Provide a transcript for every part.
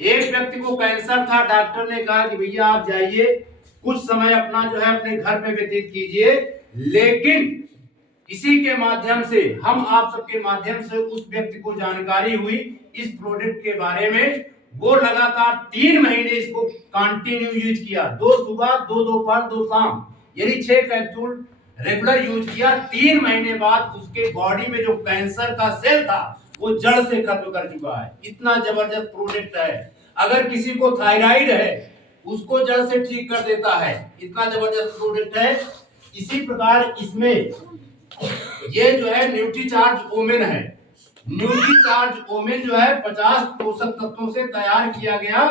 एक व्यक्ति को कैंसर था, डॉक्टर ने कहा कि भैया आप जाइए, कुछ समय अपना जो है अपने घर पे व्यतीत कीजिए, लेकिन इसी के माध्यम से, हम आप सबके माध्यम से उस व्यक्ति को जानकारी हुई इस प्रोडक्ट के बारे में। वो लगातार 3 महीने इसको कंटिन्यू यूज किया, 2 सुबह 2 दोपहर 2 शाम, यानी 6 कैप्सूल रेगुलर यूज किया। 3 महीने बाद उसके बॉडी में जो कैंसर का सेल था वो जड़ से खत्म कर चुका है। इतना जबरदस्त प्रोडक्ट है। अगर किसी को थायराइड है उसको जड़ से ठीक कर देता है, इतना जबरदस्त प्रोडक्ट है। इसी प्रकार इसमें ये जो है न्यूट्रीचार्ज ओमेन है। न्यूट्रीचार्ज ओमेन जो है 50 पोषक तत्वों से तैयार किया गया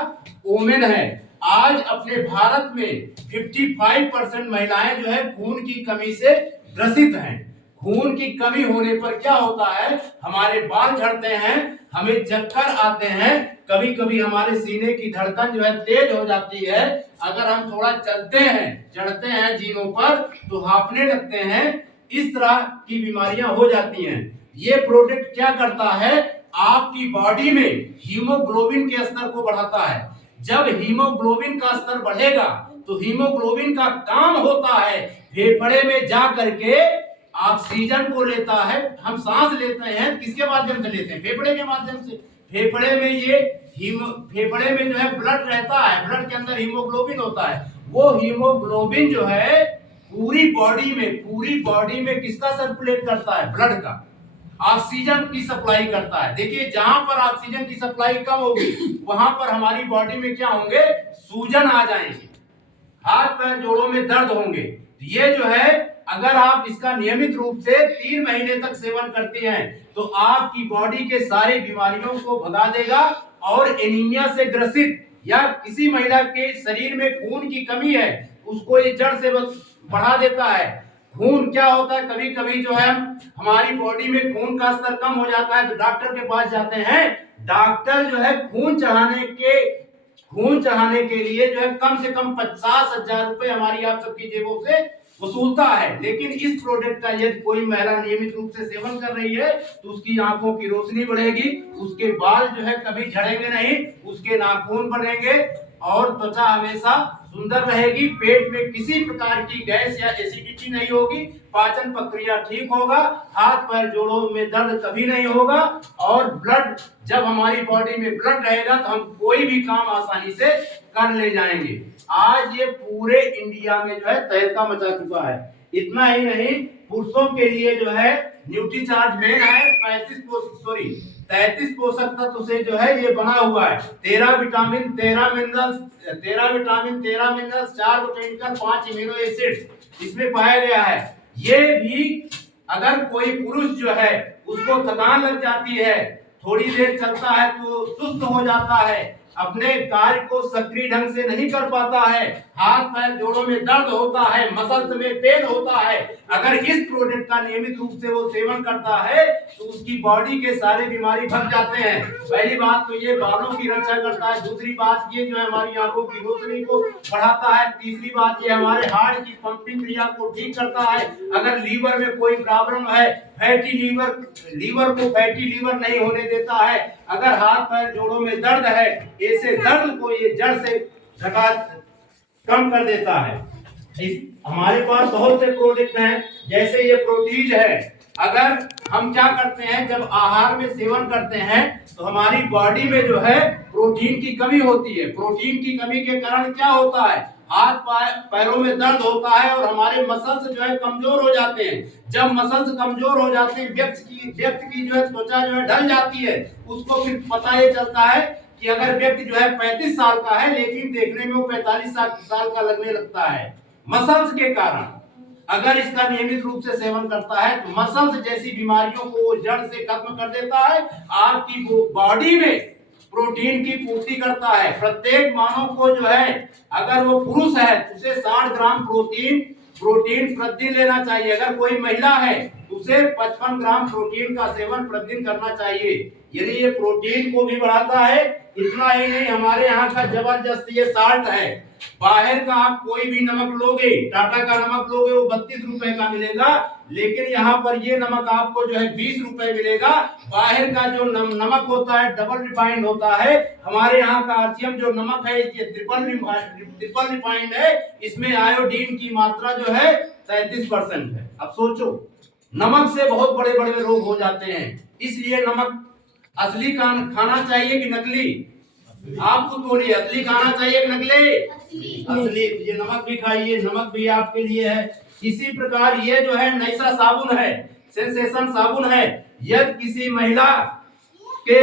ओमेन है। आज अपने भारत में 55% महिलाएं जो है खून की कमी से ग्रसित हैं। खून की कमी होने पर क्या होता है, हमारे बाल झड़ते हैं, हमें चक्कर आते हैं, कभी कभी हमारे सीने की धड़कन जो है तेज हो जाती है। अगर हम थोड़ा चलते हैं, चढ़ते हैं जीनों पर तो हांफने लगते हैं। इस तरह की बीमारियां हो जाती हैं। ये प्रोडक्ट क्या करता है, आपकी बॉडी में हीमोग्लोबिन के स्तर को बढ़ाता है। जब हीमोग्लोबिन का स्तर बढ़ेगा तो हीमोग्लोबिन का काम होता है फेफड़े में जा करके ऑक्सीजन को लेता है। हम सांस लेते हैं, किसके माध्यम से लेते हैं, फेफड़े के माध्यम से। फेफड़े में ये फेफड़े में जो है ब्लड रहता है, ब्लड के अंदर हीमोग्लोबिन होता है। वो हीमोग्लोबिन जो है पूरी बॉडी में किसका सर्कुलेट करता है, ब्लड का, ऑक्सीजन की सप्लाई करता है। देखिए जहां पर ऑक्सीजन की सप्लाई कम होगी वहां पर हमारी बॉडी में क्या होंगे, सूजन आ जाएंगे, हाथ पैर जोड़ों में दर्द होंगे। ये जो है अगर आप इसका नियमित रूप से 3 महीने तक सेवन करते हैं तो आपकी बॉडी के सारे बीमारियों को भगा देगा। और एनीमिया से ग्रसित या किसी महिला के शरीर में खून की कमी है उसको ये जड़ से बढ़ा देता है। खून क्या होता है, कभी कभी जो है हमारी बॉडी में खून का स्तर कम हो जाता है तो डॉक्टर के पास जाते हैं। डॉक्टर जो है खून चढ़ाने के लिए जो है कम से कम 50,000 रुपए हमारी आप सबकी जेबों से वसूलता है। लेकिन इस प्रोडक्ट का यदि कोई महिला नियमित रूप से सेवन कर रही है तो उसकी आंखों की रोशनी बढ़ेगी, उसके बाल जो है कभी झड़ेंगे नहीं, उसके नाखून बनेंगे और त्वचा हमेशा सुंदर रहेगी। पेट में किसी प्रकार की गैस या एसिडिटी नहीं होगी, पाचन प्रक्रिया ठीक होगा, हाथ पैर जोड़ों में दर्द कभी नहीं होगा। और ब्लड, जब हमारी बॉडी में ब्लड रहेगा तो हम कोई भी काम आसानी से कर ले जाएंगे। आज ये पूरे इंडिया में जो है तहलका मचा चुका है। इतना ही नहीं, पुरुषों के लिए जो है न्यूट्रीचार्ज मेन है 33 पोषक तत्व से जो है ये बना हुआ है। 13 vitamin 13 minerals 4 botanical 5 immuno acids इसमें पाया गया है। ये भी अगर कोई पुरुष जो है उसको थकान लग जाती है, थोड़ी देर चलता है तो सुस्त हो जाता है, अपने कार्य को सक्रिय ढंग से नहीं कर पाता है, हाथ पैर जोड़ों में दर्द होता है, मसल्स में पेन होता है, अगर इस प्रोडक्ट का नियमित रूप से वो सेवन करता है तो उसकी बॉडी के सारे बीमारी भग जाते हैं। पहली बात तो ये बालों की रक्षा करता है, दूसरी बात ये जो है हमारी आंखों की रोशनी को बढ़ाता है, तीसरी बात ये हमारे हार्ट की पंपिंग क्रिया को ठीक करता है। अगर लीवर में कोई प्रॉब्लम है, फैटी लीवर को फैटी लीवर नहीं होने देता है। अगर हाथ पैर जोड़ों में दर्द है, ऐसे दर्द को ये जड़ से घटा कम कर देता है। हमारे पास बहुत से प्रोडक्ट हैं, जैसे ये प्रोटीज है। अगर हम क्या करते हैं, जब आहार में सेवन करते हैं तो हमारी बॉडी में जो है प्रोटीन की कमी होती है। प्रोटीन की कमी के कारण क्या होता है, हाथ पैरों में दर्द होता है और हमारे मसल्स जो है कमजोर हो जाते हैं। जब मसल्स कमजोर हो जाते हैं, व्यक्ति की जो है त्वचा जो है ढल जाती है। उसको फिर पता ये चलता है कि अगर व्यक्ति जो है 35 साल का है लेकिन देखने में वो 45 साल का लगने लगता है, मसल्स के कारण। अगर इसका नियमित रूप से सेवन करता है तो मसल्स जैसी बीमारियों को जड़ से खत्म कर देता है। आपकी बॉडी में प्रोटीन की पूर्ति करता है। प्रत्येक मानव को जो है, अगर वो पुरुष है तो उसे 60 ग्राम प्रोटीन प्रतिदिन लेना चाहिए। अगर कोई महिला है तो उसे 55 ग्राम प्रोटीन का सेवन प्रतिदिन करना चाहिए। यानी ये प्रोटीन को भी बढ़ाता है। इतना ही नहीं, हमारे यहाँ का जबरदस्त ये साल्ट है। बाहर का आप कोई भी नमक लोगे, टाटा का नमक लोगे, वो 32 रुपए का मिलेगा, लेकिन यहाँ पर ये नमक आपको जो है 20 रुपए मिलेगा। बाहर का जो नमक होता है डबल रिफाइंड होता है, हमारे यहाँ का आरसीएम जो नमक है ये ट्रिपल रिफाइंड है, इसमें आयोडीन की मात्रा जो है 37% है। अब सोचो, नमक से बहुत बड़े बड़े रोग हो जाते हैं, इसलिए नमक असली खाना चाहिए कि नकली? आपको बोलिए, असली खाना चाहिए कि नकली? असली। ये नमक भी खाइए, नमक भी आपके लिए है। इसी प्रकार ये जो है नैसा साबुन है, सेंसेशन साबुन है, यदि किसी महिला के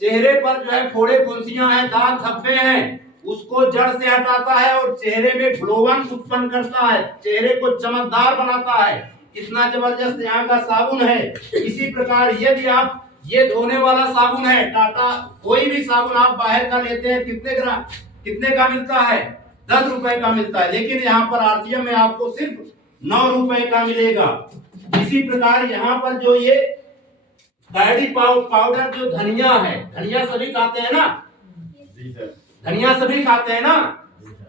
चेहरे पर जो है फोड़े फुंसियां हैं, दाग धब्बे हैं, उसको जड़ से हटाता है और चेहरे में ग्लोवन उत्पन्न करता है, चेहरे को चमकदार बनाता है। इतना जबरदस्त यहाँ का साबुन है। इसी प्रकार यदि आप ये धोने वाला साबुन है, टाटा कोई भी साबुन आप बाहर का लेते हैं, कितने का मिलता है? 10 रुपए का मिलता है, लेकिन यहाँ पर आरसीएम में आपको सिर्फ 9 रुपए का मिलेगा। इसी प्रकार यहाँ पर जो ये कैडी पाउडर जो धनिया है, धनिया सभी खाते हैं ना? धनिया सभी खाते हैं ना?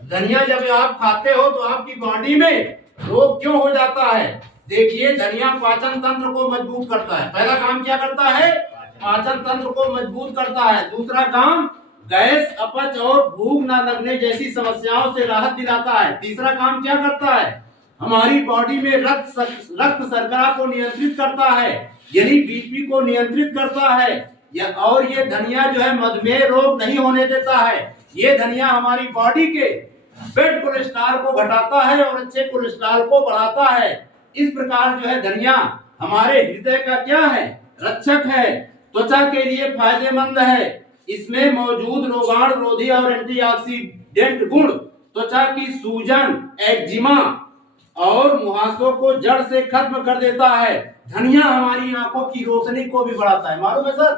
धनिया जब आप खाते हो तो आपकी बॉडी में रोग क्यों हो जाता है? देखिए, धनिया पाचन तंत्र को मजबूत करता है। पहला काम क्या करता है? पाचन तंत्र को मजबूत करता है। दूसरा काम, गैस, अपच और भूख न लगने जैसी समस्याओं से राहत दिलाता है। तीसरा काम क्या करता है? हमारी बॉडी में रक्त शर्करा को नियंत्रित करता है, यानी बीपी को नियंत्रित करता है। और ये धनिया जो है मधुमेह रोग नहीं होने देता है। ये धनिया हमारी बॉडी के बैड कोलेस्ट्रॉल को घटाता है और अच्छे कोलेस्ट्रॉल को बढ़ाता है। इस प्रकार जो है धनिया हमारे हृदय का क्या है? रक्षक है, त्वचा के लिए फायदेमंद है। इसमें मौजूद रोगाणुरोधी और एंटीऑक्सीडेंट गुण त्वचा की सूजन, एक्जिमा और मुहासों को जड़ से खत्म कर देता है। धनिया हमारी आंखों की रोशनी को भी बढ़ाता है। मालूम है सर?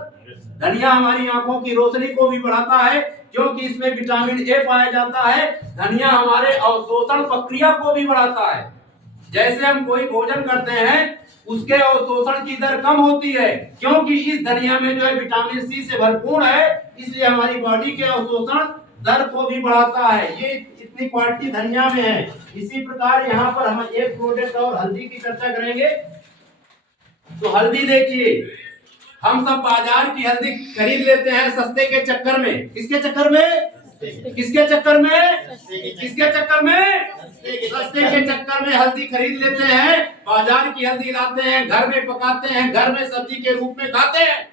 धनिया हमारी आंखों की रोशनी को भी बढ़ाता है, क्योंकि इसमें विटामिन ए पाया जाता है। धनिया हमारे अवशोषण प्रक्रिया को भी बढ़ाता है। जैसे हम कोई भोजन करते हैं, उसके अवशोषण की दर कम होती है, क्योंकि इस धनिया में जो है विटामिन सी से भरपूर है, इसलिए हमारी बॉडी के अवशोषण दर को भी बढ़ाता है। ये इतनी क्वालिटी धनिया में है। इसी प्रकार यहाँ पर हम एक प्रोडक्ट और हल्दी की चर्चा करेंगे। तो हल्दी देखिए, हम सब बाजार की हल्दी खरीद लेते हैं सस्ते के चक्कर में। किसके चक्कर में? किसके चक्कर में? किसके चक्कर में? सस्ते के चक्कर में हल्दी खरीद लेते हैं, बाजार की हल्दी लाते हैं, घर में पकाते हैं, घर में सब्जी के रूप में खाते हैं,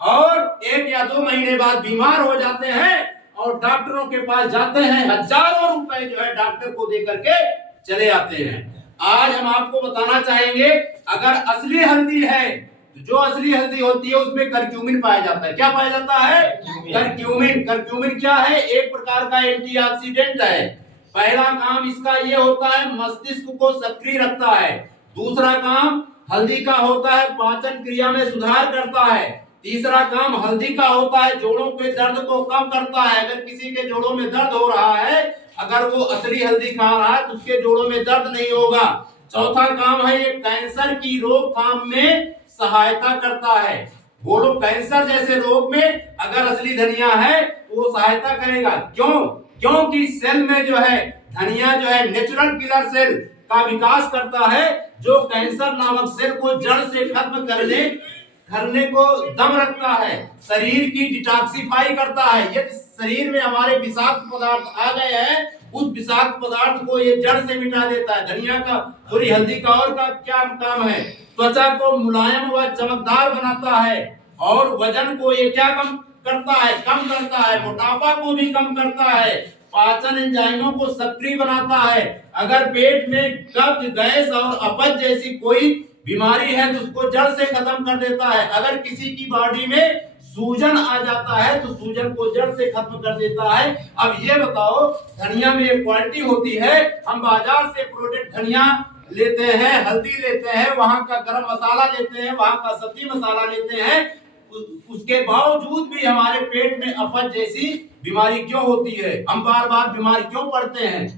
और 1 या 2 महीने बाद बीमार हो जाते हैं और डॉक्टरों के पास जाते हैं, हजारों रुपए जो है डॉक्टर को दे करके चले आते हैं। आज हम आपको बताना चाहेंगे, अगर असली हल्दी है, जो असली हल्दी होती है उसमें करक्यूमिन पाया जाता है। क्या पाया जाता है? करक्यूमिन। करक्यूमिन क्या है? एक प्रकार का एंटीऑक्सीडेंट है। पहला काम इसका ये होता है, मस्तिष्क को सक्रिय रखता है। दूसरा काम हल्दी का होता है, पाचन क्रिया में सुधार करता है। तीसरा काम हल्दी का होता है, जोड़ों के दर्द को कम करता है। अगर किसी के जोड़ों में दर्द हो रहा है, अगर वो असली हल्दी खा रहा है तो उसके जोड़ों में दर्द नहीं होगा। चौथा काम है, ये कैंसर की रोकथाम में सहायता करता है। बोलो, कैंसर जैसे रोग में अगर असली धनिया है तो वो सहायता करेगा। क्यों? क्योंकि सेल में जो है धनिया जो है नेचुरल किलर सेल का विकास करता है, जो कैंसर नामक सेल को जड़ से खत्म करने को दम रखता है। शरीर की डिटॉक्सिफाई करता है। यदि शरीर में हमारे विषाक्त पदार्थ आ गए हैं, उस विषाक्त पदार्थ को ये जड़ से मिटा देता है। धनिया का, थोड़ी हल्दी का और का क्या काम है? त्वचा को मुलायम व चमकदार बनाता है, और वजन को ये क्या कम करता है? कम करता है। मोटापा को भी कम करता है। पाचन एंजाइमों को सक्रिय बनाता है। अगर पेट में कब्ज, गैस और अपच जैसी कोई बीमारी है तो उसको जड़ से खत्म कर देता है। अगर किसी की बॉडी में सूजन आ जाता है तो सूजन को जड़ से खत्म कर देता है। अब ये बताओ, धनिया में एक क्वालिटी होती है, हम बाजार से प्रोडक्ट धनिया लेते हैं, हल्दी लेते हैं, वहां का गरम मसाला लेते हैं, वहां का सब्जी मसाला लेते हैं, उसके बावजूद भी हमारे पेट में अपच जैसी बीमारी क्यों होती है? हम बार बार बीमार क्यों पड़ते हैं?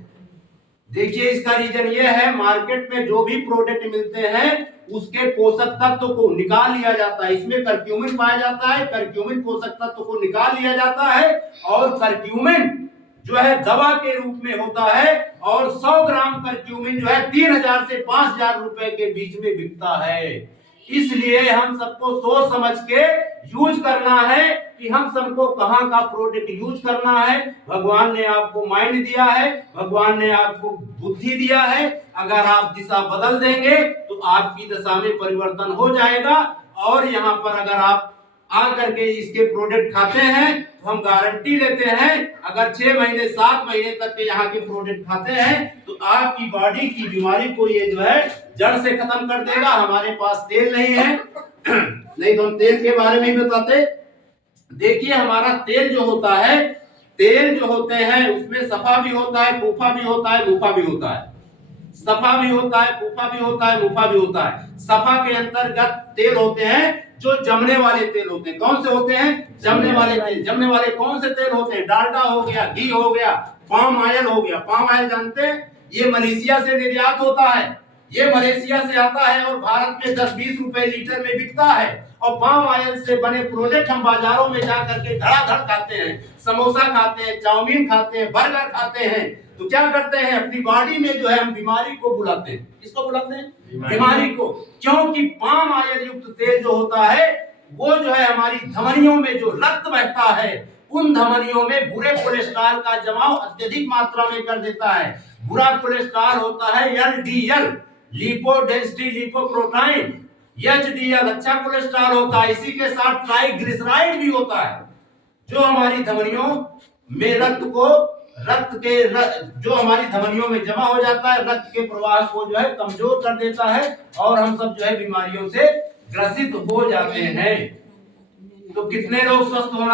देखिए, इसका रीजन ये है, मार्केट में जो भी प्रोडक्ट मिलते हैं उसके पोषक तत्व को निकाल लिया जाता है। इसमें करक्यूमिन पाया जाता है, करक्यूमिन पोषक तत्व को निकाल लिया जाता है, और करक्यूमिन जो है दवा के रूप में होता है और 100 ग्राम करक्यूमिन जो है 3000 से 5000 रुपए के बीच में बिकता है। इसलिए हम सबको सोच समझ के यूज करना है कि हम सबको कहां का प्रोडक्ट यूज करना है। भगवान ने आपको माइंड दिया है, भगवान ने आपको बुद्धि दिया है। अगर आप दिशा बदल देंगे तो आपकी दशा में परिवर्तन हो जाएगा। और यहाँ पर अगर आप आकर के इसके प्रोडक्ट खाते हैं तो हम गारंटी लेते हैं, अगर 6 महीने 7 महीने तक के यहाँ के प्रोडक्ट खाते हैं तो आपकी बॉडी की बीमारी को ये जो है जड़ से खत्म कर देगा। हमारे पास तेल नहीं है नहीं तो हम तेल के बारे में ही बताते। देखिए हमारा तेल जो होता है, तेल जो होते हैं उसमें सफा भी होता है, फूफा भी होता है, मुफा भी होता है। सफा भी होता है, फूफा भी होता है, मुफा भी होता है। सफा के अंतर्गत तेल होते हैं जो जमने वाले तेल होते हैं। कौन से होते हैं? जमने वाले तेल। जमने वाले कौन से तेल होते हैं? डालडा हो गया, घी हो गया, पाम ऑयल हो गया। पाम ऑयल जानते हैं, ये मलेशिया से निर्यात होता है। ये मलेशिया से आता है और भारत में 10-20 रुपए लीटर में बिकता है। और पाम ऑयल से बने प्रोडक्ट हम बाजारों में जा करके धड़ाधड़ खाते हैं। समोसा खाते हैं, चाउमीन खाते हैं, बर्गर खाते हैं। तो क्या करते हैं, अपनी बॉडी में जो है हम बीमारी को बुलाते हैं। किसको बुलाते हैं? बीमारी को। क्योंकि पाम ऑयल युक्त तेल जो होता है वो जो है हमारी धमनियों में जो रक्त बहता है उन धमनियों में बुरे कोलेस्ट्रॉल का जमाव अत्यधिक मात्रा में कर देता है। बुरा कोलेस्ट्रॉल होता है LDL, लिपोडेंसिटी लिपोप्रोटीन। HDL अच्छा कोलेस्ट्रॉल होता है। इसी के साथ ट्राइग्लिसराइड भी होता है जो हमारी धमनियों में जो हमारी धमनियों में जमा हो जाता है, रक्त के प्रवाह को जो है कमजोर कर देता है और हम सब जो है बीमारियों से ग्रसित हो जाते हैं। तो कितने लोग स्वस्थ होना